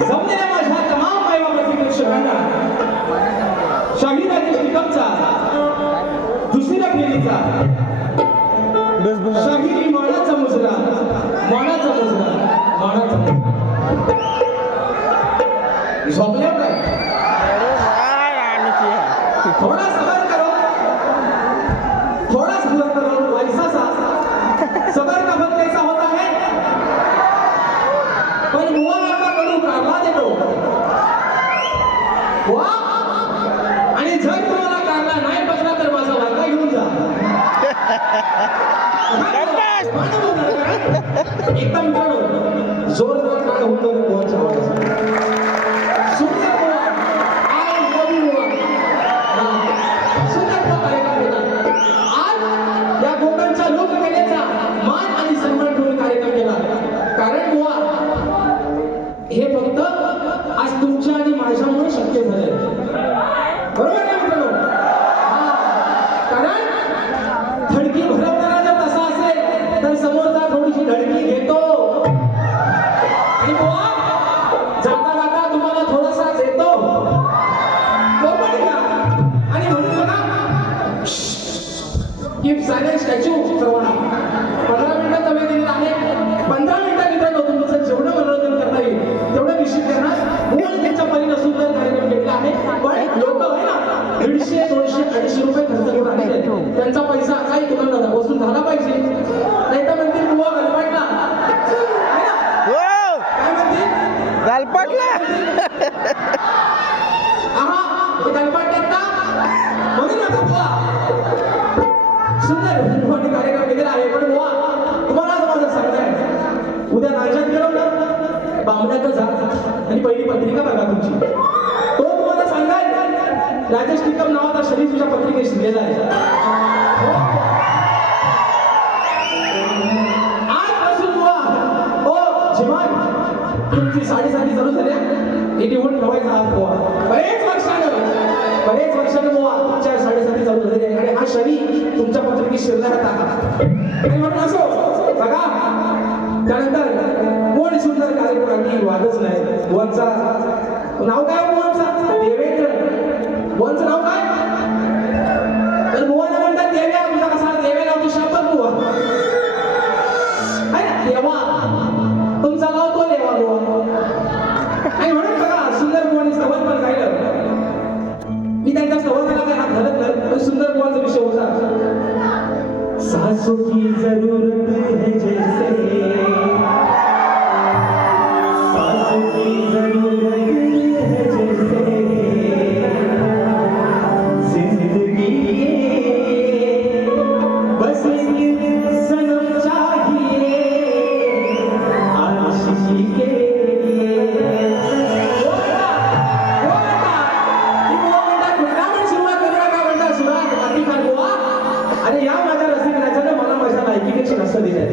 जमलेल्या माझ्या तमाम मायबापाची प्रेक्षकांना शाही राजेश निकमचा दुसऱ्या फेरीचा शाही मानाचा मुजरा मानाचा मुजरा मानाचा मुजरा झोपल्या काय थोड़ा सबर करो थोड़ा सबर करो वैसा सा सबर का फल कैसा होता है पण मुआ का कडू कारला देतो वा आणि जर तुम्हाला कारला नाही बसला तर माझा वाटा घेऊन जा एकदम मित्रांनो जोरदार काळ होतो मुआच्या आवाजाचा सुंदर मुआ आय लव्ह यू आज या कोकणच्या लोककलेचा मान आणि सन्मान ठेवून कार्यक्रम केला कारण बुवा हे फक्त आज तुमच्या आणि माझ्यामुळे शक्य झालंय बरोबर ना मित्रांनो कारण धडकी भरवणारा जर तसा असेल तर समोरचा थोडीशी धडकी घेतो आणि बुवा जाता जाता तुम्हाला थोडासा देतो बरोबर का आणि म्हणून बघा कीप सायलेंट स्टॅच्यू सर्वांना 15 मिनिटाचा वेळ दिलेला आहे 15 मिनिटात मित्रांनो तुमचं जेवढं मनोरंजन करता येईल तेवढं निश्चित करणार मूळ त्यांच्या परीने सुंदर कार्यक्रम घेतला आहे पण लोक आहे ना 150 200 250 रुपये खर्च करून आलेले त्यांचा पैसा काही तुम्हाला वसूल झाला पाहिजे नाही तर म्हणतील बुवा गलपाटला काय म्हणतील गलपाटला आहा गलपाटला म्हणून आता बुवा सुंदर कार्यक्रम केलेला आहे पण बुवा तुम्हाला आज माझं सांगताय उद्या राज्यात गेलो ना बामण्याचं जा आणि पहिली पत्रिका बघा तुमची तो तुम्हाला सांगाल राजेश निकम नावाचा शरीफ तुझ्या पत्रिकेत लिहिलेला आहे आजपासून बुवा ओ जिमान तुमची साडेसाती चालू झाल्या हे निवडून ठेवायचा आज बुवा बरेच वर्षानं बुवा तुमच्या साडेसाती चालू झालेली आहे आणि हा शनी तुमच्या पत्रिकेत शिरला होता आणि म्हणून असो बघा त्यानंतर कोण सुंदर कार्यक्रमांनी वादच नाही बुवांचा नाव काय बुवांचा देवेंद्र बुवांचं नाव काय तर बुवाला म्हणतात देव्या तुझा कसा देव्या लावतो शापत बुवा आहे ना देवा तुमचा लावतो देवा बुवा आणि म्हणून बघा सुंदर बुवांनी स्तवन पण गायलं मी त्यांच्या स्तवनाला काही हात घालत नाही पण सुंदर बुवांचा विषय होता सासू की जरूरत है जैसे सासू की जरूरत है जैसे जिंदगी के बस एक सनम चाहिए आशिकी के अरे या माझ्या रसिकराजाने मला माझ्या लायकीपेक्षा जास्त दिलंय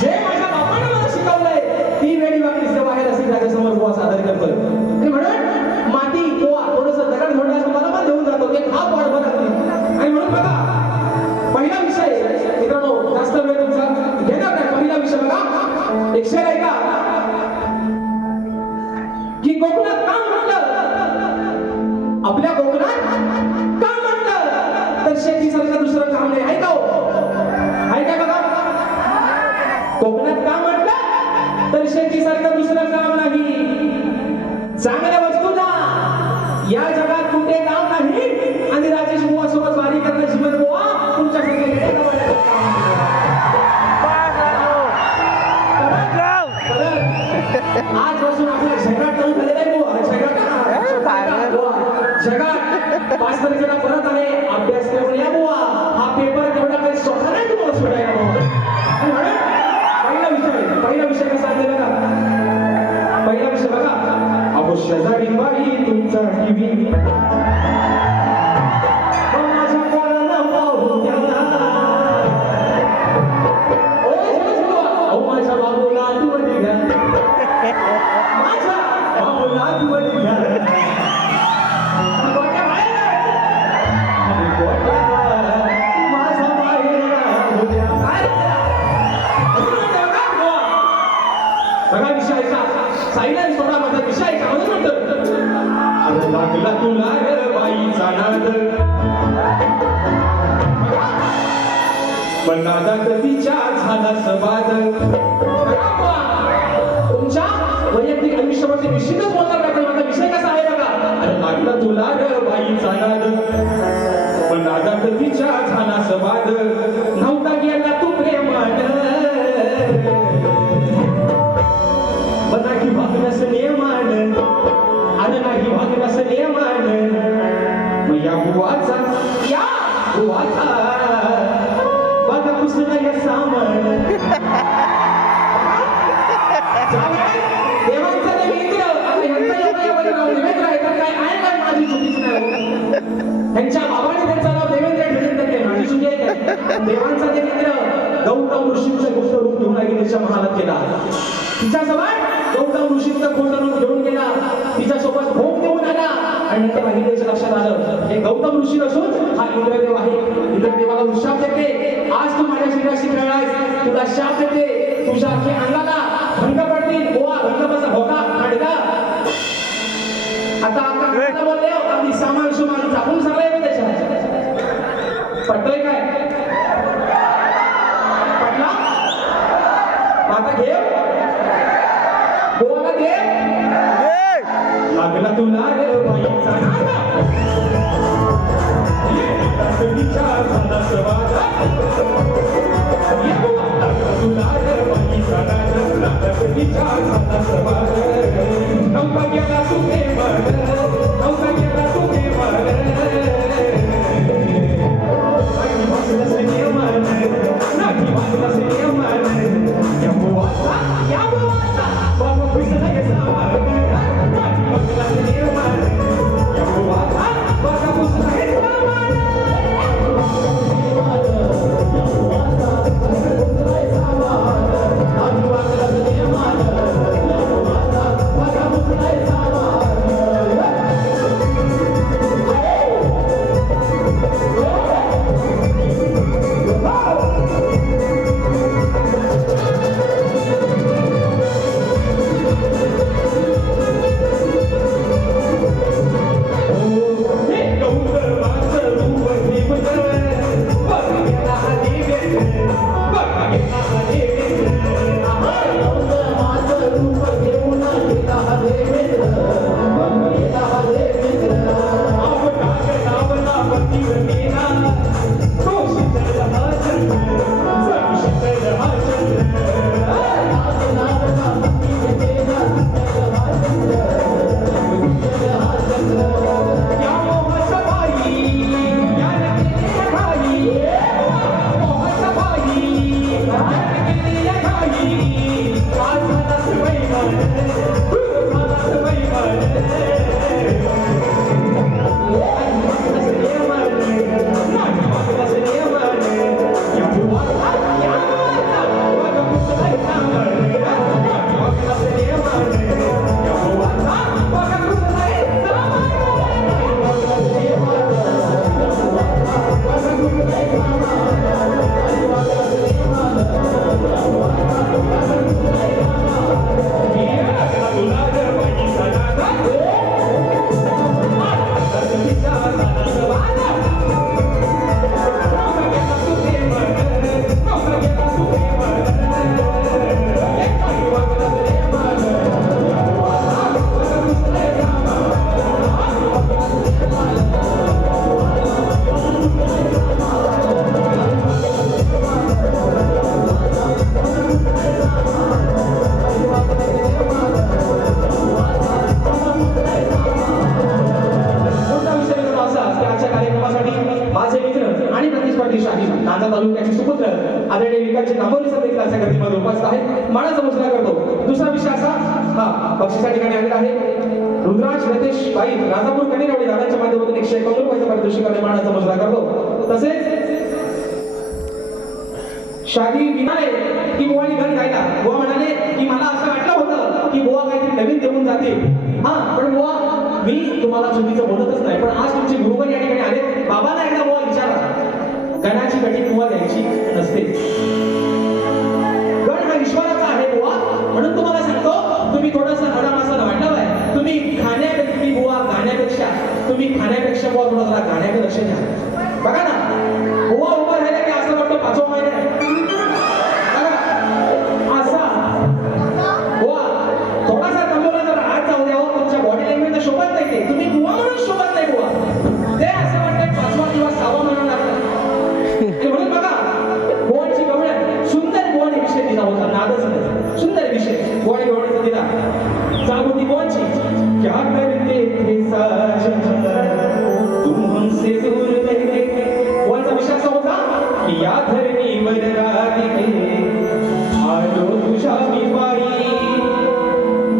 जे माझ्या बापाने मला शिकवलंय ती वेळी वाकडी सेवा आहे रसिकराजासमोर बुवा सादर करतोय आणि म्हणून माती बुवा थोडंसं दगड म्हणण्यास मला पण देऊन जातो एक हा पाठभर लागली आणि म्हणून बघा पहिला विषय मित्रांनो जास्त वेळ तुमचा घेणार नाही पहिला विषय बघा एक शेर ऐका की कोकणात काम म्हटलं आपल्या कोकणात काम म्हटलं तर शेतीसारखं दुसरं काम नाही ऐका ऐका बघा कोकणात काम म्हटलं तर शेतीसारखं दुसरं काम नाही चांगल्या वस्तूला या जगात कुठे काम नाही आणि राजेश बुवा सोबत वारी करणं जीवन बुवा तुमच्यासाठी आजपासून आपल्या जगात चालू झालेला आहे बुवा जगात 5 तारखेला परत आहे अभ्यास करून या बुवा हा पेपर तेवढा काही सोपा नाही तुम्हाला सोडायला पहिला विषय कसा आहे बघा पहिला विषय बघा अहो शेजारी बाई तुमचा टीव्ही माझ्या पोराला पाहू द्या अहो माझ्या बाबूला आठवणी घ्या माझ्या बाबूला आठवणी घ्या बघा विषय साईला थोडा माझा विषय का म्हणून म्हणतो अरे लागला तुला रे बाईचा नाद पण नादात तिच्या झाला संवाद तुमच्या वैयक्तिक आयुष्यावरती निश्चितच बोलणार नाही माझा विषय कसा आहे बघा अरे लागला तुला रे बाईचा नाद पण नादात तिच्या झाला संवाद नव्हता गेला तू प्रेमान नाही भागलास नियमान आणि नाही भागलास नियमान मग या बुवाचा बघा पुसला या सामान देवांचा देवेंद्र आणि ह्यांचा एवढं नाव देवेंद्र आहे तर काय आहे काय माझी चुकीच नाही त्यांच्या बाबाने त्यांचं नाव देवेंद्र ठेवलं ते माझी चुकी आहे काय देवांचा देवेंद्र गौतम ऋषींचं गुप्त रूप घेऊन अग्नीच्या महालात गेला तिच्यासोबत गौतम ऋषींचं खोटं रूप घेऊन गेला तिच्यासोबत भोग देऊन आला आणि नंतर अग्नीच्या लक्षात आलं हे गौतम ऋषी नसून हा इंद्रदेव आहे इंद्रदेवाला शाप देते आज तू माझ्या शरीराशी खेळलायस तुला शाप देते तुझ्या अख्ख्या अंगाला भंग पडतील गोवा भंगमाचा भोका काढला आता आता बोलले अगदी सामान सुमान झाकून सांगलाय मी त्याच्या पटतोय काय पटला आता घे गोवाला घे लागला तुला रे बाईचा विचार झाला सवाल तुला रे बाईचा विचार झाला सवाल नौका गेला तू प्रेमळ नौका गेला तू प्रेमळ नाही भागलास नियमन नाही भागलास नियमन या बुवाचा बाबा खुसला या सामान नाही भागलास नियमन या बुवाचा बाबा खुसला या सामान बक्षिसा ठिकाणी आलेला आहे रुद्राज रतेश बाई राजापूर कणेरावडी दादांच्या माध्यमातून 151 रुपयाचा पारितोषिकाने मानाचा मुजरा करतो तसेच शादी विनाले की बुवानी गण गायला बुवा म्हणाले की मला असं वाटलं होतं की बुवा काहीतरी नवीन देऊन जाते हा पण बुवा मी तुम्हाला चुकीचं बोलतच नाही पण आज तुमचे गुरुवर या ठिकाणी आले बाबांना एकदा बुवा विचारा गणाची कटी बुवा द्यायची नसते गण हा ईश्वराचा आहे बुवा म्हणून तुम्हाला सांगतो तुम्ही थोडंसं हडामासाला वाटलं आहे बुवा थोडा जरा गाण्याकडे लक्ष द्या. बघा ना बुवा उभा राहिला की असं वाटतं 5वा महिना आहे. बघा असा बुवा थोडासा कमवला तर हात जाऊ द्यावं. तुमच्या बॉडी लँग्वेज शोभत नाही ते. तुम्ही बुवा म्हणून शोभत नाही बुवा. ते असं वाटतं 5वा किंवा 6वा महिना लागला. म्हणून बघा बुवांची गवळण सुंदर बुवाने विषय दिला होता. नादच नाही सुंदर विषय बुवाने गवळणीचा दिला. चालू होती बुवांची क्या करते थे साजन तुम हमसे दूर रहे. बुवांचा विषय असा होता की या धरणीवर राधिके आलो तुझ्या मी पायी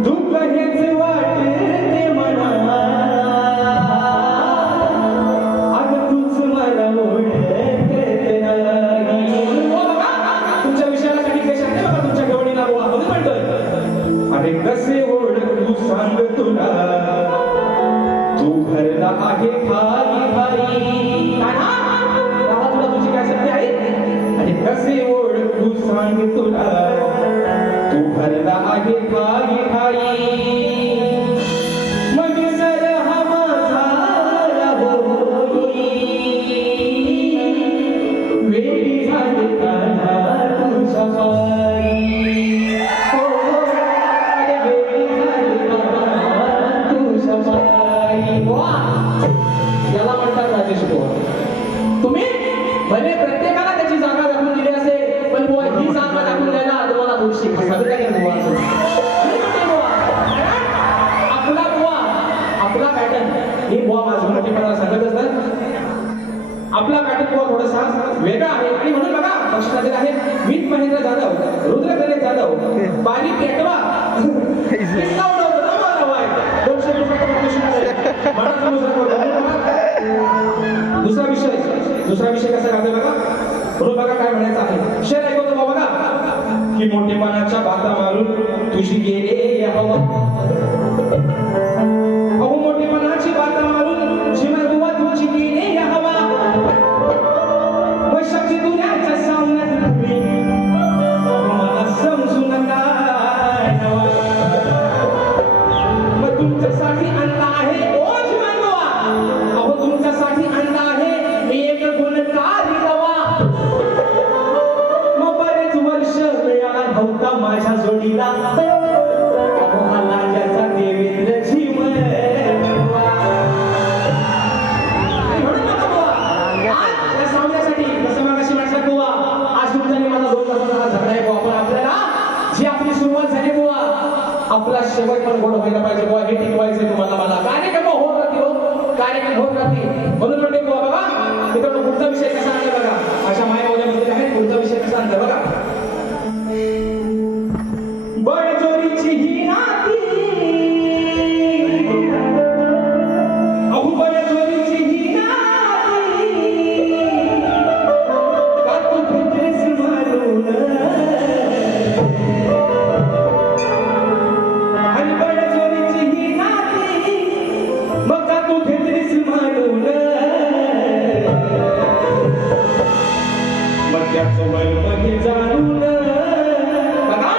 दुःख हेच वाटते मना अगं तूच मला ओळखत नाही. तुमच्या विषयाला कधी क्लेश आहे बघा तुमच्या गवळीला बुवा म्हणून म्हणतोय अरे कसे ओळखू सांग तुला तू भरला आहे खाली खाली. बाबा तुला तुझी काय सत्य आहे. आणि कसे ओळखू सांग तुला तू भरला आहे खाली खाली. मग जर हवा झाला होई वेळी झाली काना तुझ्या पायी. हो अरे वेळी झाली काना तुझ्या पायी. बुवा याला म्हणतात राजेश बुवा. तुम्ही भले प्रत्येकाला त्याची जागा दाखवून दिली असेल पण बुवा ही जागा दाखवून द्यायला तुम्हाला दोषी हसावे लागेल बुवाचं. आपला बुवा आपला पॅटर्न हे बुवा माझं मोठेपणाला सांगत असतात. आपला पॅटर्न बुवा थोडासा वेगळा आहे आणि म्हणून बघा पक्षातील आहे मीत महेंद्र जाधव रुद्र गणेश जाधव बारीक पेटवा किस्सा उडवतो ना मला वाय 200 रुपये मला दुसरा विषय कसा करते बघा. म्हणून बघा काय म्हणायचं आहे. शेर ऐकवतो बा बघा की मोठेपणाच्या बाता मारून तुझी गेले हवा. अहो मोठेपणाची बाता मारून जीवन बुवा तुझी गेले हवा. वैशाखी दुनियाच्या सामन्यात तुम्ही मला समजू नका नवा. मग तुमच्यासाठी आणला आहे ओ जीवन बुवा. अहो तुमच्यासाठी आणला आहे मी एक गुणकारी नवा. मग बरेच वर्ष मिळाला नव्हता माझ्या जोडीला. मला ज्याचा देवेंद्र जीवन त्या सामन्यासाठी कसं मागाशी म्हटलं बुवा आज तुमच्याने माझा 2 तासाचा झगडा आहे बुवा. पण आपल्याला जी आपली सुरुवात झाली बुवा आपला शेवट पण गोड व्हायला पाहिजे बुवा. हे टिकवायचं तुम्हाला मला. कार्यक्रम होत राहतील हो कार्यक्रम होत राहतील. म्हणून म्हणते बुवा बघा मित्रांनो पुढचा विषय कसा आहे बघा. अशा मायामध्ये आहे पुढचा विषय कसा आहे बघा. बळजोरीची ही नाती अहो बळजोरीची ही नाती का तू घेतलीस मारून. आणि बळजोरीची ही नाती मग का तू घेतलीस मारून. मग त्याचं वर मध्ये जाणून बघा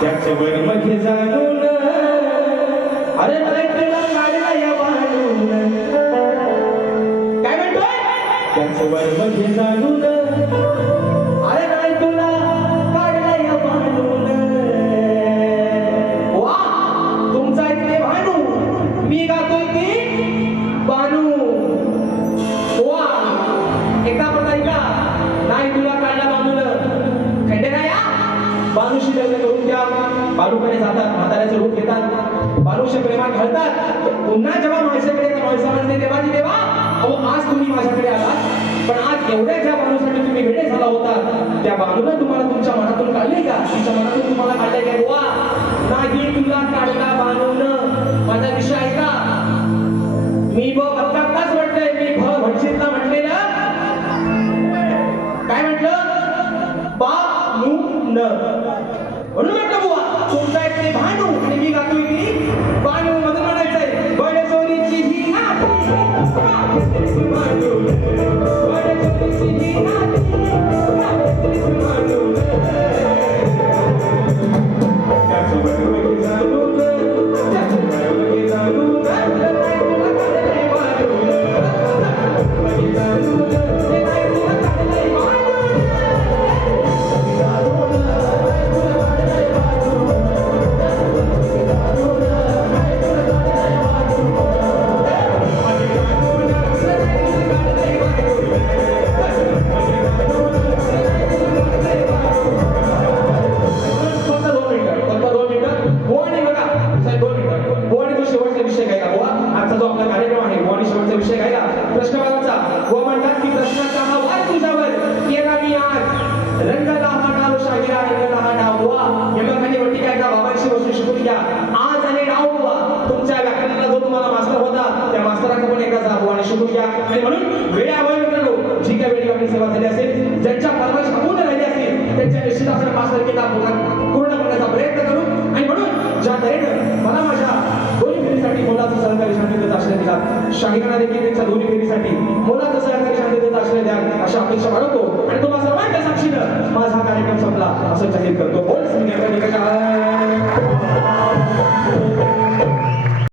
त्याचं वर मध्ये जाणून अरे तुला काढला या बाणून. काय म्हणतोय त्याचं वर मध्ये जाणून अरे तुला काढला या बाणून. वा तुमचा इथे भानू मी गातोय ती बानू. वा एकदा पण ऐका नाही तुला काढला बांधून खंडेराया. बानूशी लग्न करून द्या. बानूकडे जातात म्हाताऱ्याचं रूप घेतात बानूशी प्रेमात घालतात. पुन्हा जेव्हा माणसाकडे माणसा म्हणते देवाजी देवा अहो आज तुम्ही माझ्याकडे आलात पण आज एवढ्या ज्या बानूसाठी तुम्ही वेडे झाला होता त्या बानूला तुम्हाला तुमच्या मनातून काढले का. तिच्या मनातून तुम्हाला काढले का बुवा. नाही तुला काढला बानून. माझा विषय ऐका मी आत्ताच म्हटलंय मी भटशीतला म्हटलेलं काय म्हटलं बानून. म्हणून म्हटलं बुवा तुमचा एक ते भांडू आणि मी गातोय ती बानू. मधून म्हणायचंय बळजोरीची ही नाती भांडू बळजोरीची ही नाती भांडू. त्याचं बरोबर जाणून बुवाने जो शेवटचा विषय गायला बुवा आजचा जो आपला कार्यक्रम आहे बुवाने शेवटचा विषय गायला प्रश्नवादाचा बुवा म्हणतात की प्रश्नाचा हा वाद तुझ्यावर केला मी आज रंगाला हा डाव शाहिरा रंगाला हा डाव बुवा यमकाने वटी काय का बाबांशी बसून शिकून घ्या आज आणि डाव बुवा तुमच्या व्याकरणाला जो तुम्हाला मास्तर होता त्या मास्तराकडे पण एकदा जा बुवाने शिकून घ्या आणि म्हणून वेळेअभावी मित्रांनो जी काही वेळी आपली सेवा झाली असेल ज्यांच्या परवाश अपूर्ण राहिली असेल त्यांच्या निश्चित आपण मास्तर केला पूर्ण करण्याचा प्रयत्न करू आणि म्हणून ज्या तऱ्हेनं मला माझ्या दोन्ही फेरीसाठी मोलाचं सहकारी शांततेचा आश्रय दिला शाहिरांना देखील त्यांच्या दोन्ही फेरीसाठी मोलाचं सहकारी शांततेचा आश्रय द्या अशा अपेक्षा बाळगतो आणि तुम्हाला सर्वांच्या साक्षीनं माझा कार्यक्रम संपला असं जाहीर करतो बोल